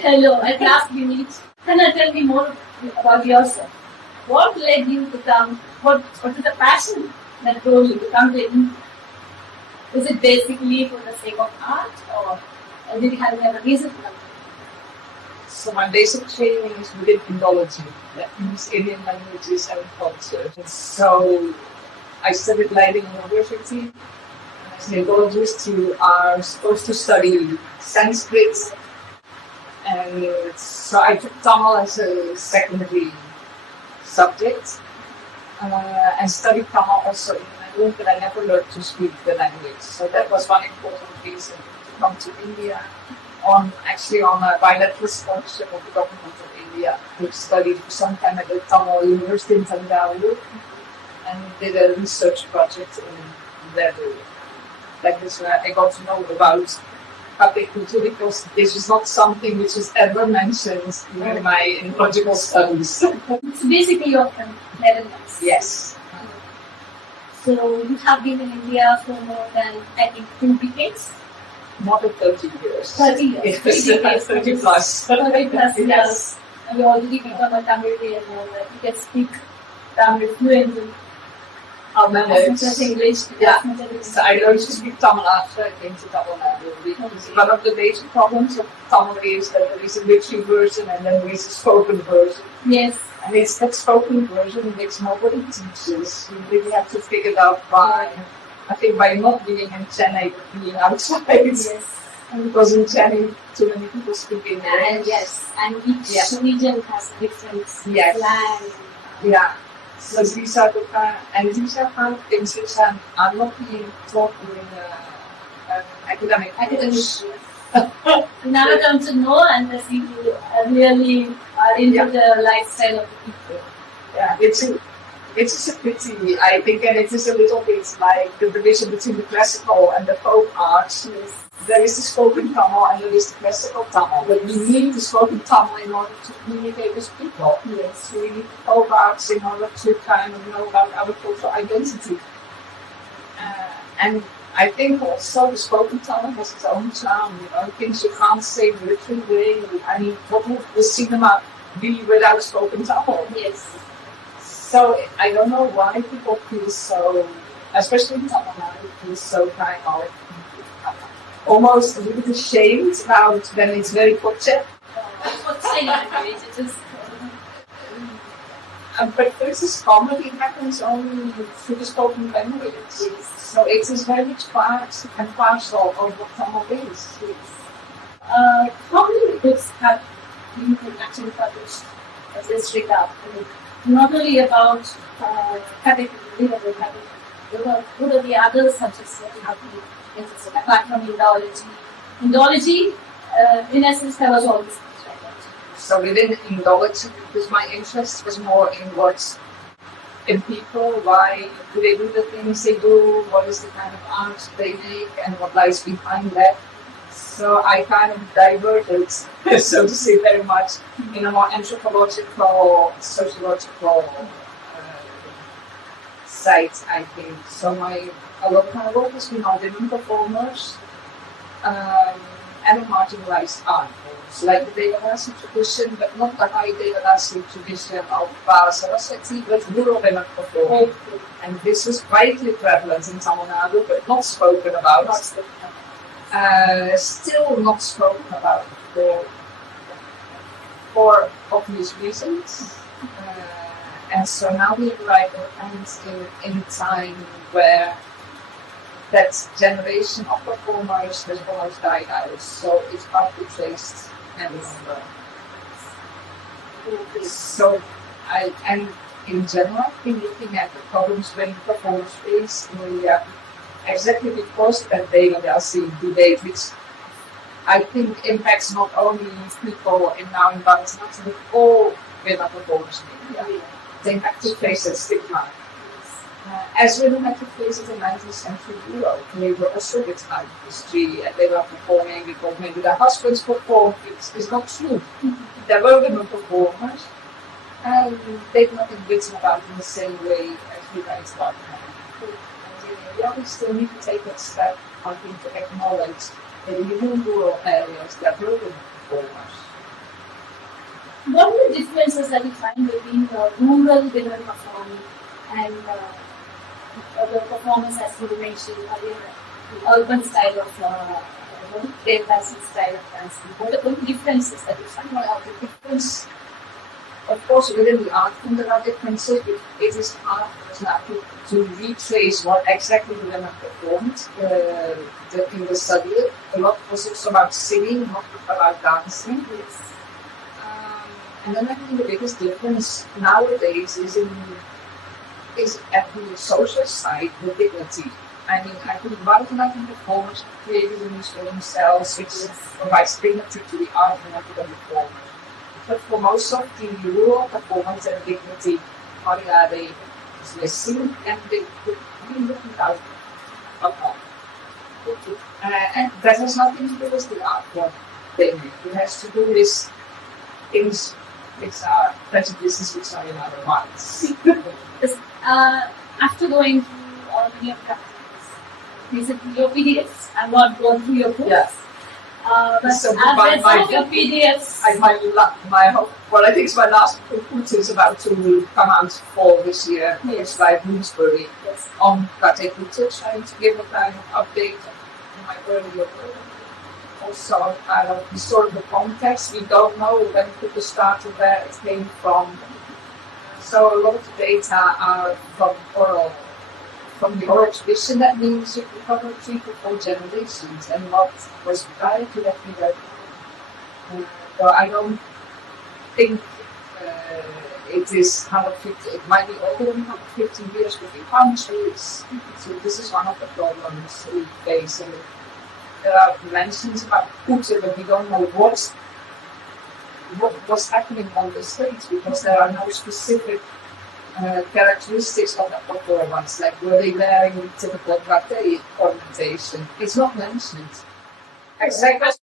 Hello, at last we meet. Hanne, tell me more about yourself. What led you to come? What is the passion that drove you to come to India? Is it basically for the sake of art, or did you have a reason to come? So my basic training is within Indology, that means Indian languages and culture. So I studied Leiden University, and as an Indologist you are supposed to study Sanskrit, and so I took Tamil as a secondary subject, and studied Tamil also in the Netherlands, but I never learned to speak the language. So that was one important reason to come to India. On a bilateral scholarship of the government of India, which studied for some time at the Tamil University in Tanjavur, and did a research project in that area. That is where I got to know about Kattaikuthu, because this is not something which is ever mentioned in my ecological studies. It's basically you're from Netherlands. Yes. So you have been in India for more than, I think, 2 decades? More than 30 years. 30 years. 30 plus. 30 plus Yes. years. And you already become a Tamil and you can speak Tamil fluently. I'll manage. As much as English. Yeah. So I learned to speak Tamil after I came to Tamil Nadu. Because one of the major problems of Tamil is that there is a literary version and then there is a spoken version. Yes. And it's that spoken version which nobody teaches. You really have to figure it out by, I think, by not being in Chennai but being outside. Yes. And because in Chennai, too many people speak English. And yes, and each region has a different slang. Yeah. So these are the kind of things which are not being taught in academic. You never come to know unless you really are into the lifestyle of the people. Yeah, it's a pity, I think, and it is a little bit like the division between the classical and the folk arts. Yes. There is the spoken Tamil and there is the classical Tamil. But we need the spoken Tamil in order to communicate with people. Yes. We need folk arts in order to kind of know about our cultural identity. And I think also the spoken Tamil has its own charm, things you can't say in a literary way. I mean, what would the cinema be without spoken Tamil? Yes. So I don't know why people feel so, especially in Tamil Nadu, feel so kind of almost a little bit ashamed about when it's very poche. That's what's saying it is. But this comedy happens only through the spoken language. Yes. So it is very much part and parcel of what Tamil is. Yes. How many books have you actually published in this regard? Not only about Kattaikuthu, what are the other subjects that you have been interested in, apart from Indology? Indology, in essence, there was always this, right? So within Indology, because my interest was more in what's in people, why do they do the things they do, what is the kind of art they make, and what lies behind that. So I kind of diverted, so to say, very much in a more anthropological, sociological side, I think. So a lot of my work has been on women performers and marginalized art forms, like the Devadasi tradition, but not the high Devadasi tradition of Saraswati, but rural women performing. And this was widely prevalent in Tamil Nadu, but not spoken about. Still not spoken about for obvious reasons. And so now we arrive in a time where that generation of performers has almost died out. So it's hard to trace any number. So and in general, I've been looking at the problems when performers face in India. Exactly because that Devadasi debate, which I think impacts not only people in now in Bangladesh, but all women performers in India. They have to face that stigma. As women had to face it in 19th century Europe, they were also victim of history and they were performing because maybe their husbands performed. It's not true. There were women performers and they've not been written about in the same way as we guys about now. We still need to take that step, I think, to acknowledge that even in rural areas there were women performers. what are the differences that you find between rural women performing and the performance as you mentioned earlier, the urban style of dancing style of dancing? What are the differences that you find? Well, the difference, of course, within the art form there are differences, but it is hard for us now to retrace what exactly the women performed in the study. A lot was also about singing, not about dancing. Yes. And then I think the biggest difference nowadays is at the social side, the dignity. I mean, I think Bharatanatyam performers created a niche for themselves, which provides dignity to the art and not to the performer. But for most of the rural performers, their dignity, they listen and they really look out upon. And that has nothing to do with the art form thing. It has to do with things which are prejudices which are in our minds. After going through all many of recently your PDFs, I'm not going through your books. Yes. But So I've read some of your PDFs. What I think is my last book is about to come out for this year. Yes. It's by Bruin Yes. on Kattaikuthu, trying to give a kind of update on my earlier work. Also, kind of historical context. We don't know when people started, where it came from. So a lot of the data are from the oral tradition. That means you can cover 3 to 4 generations, and what was prior to that period. So I don't think it is 150. It might be older than 150 years, but we can't trace. So this is one of the problems we face. And there are mentions about Putin, but we don't know what was happening on the stage because there are no specific characteristics of the performance, like were they wearing typical karate ornamentation? It's not mentioned. Exactly.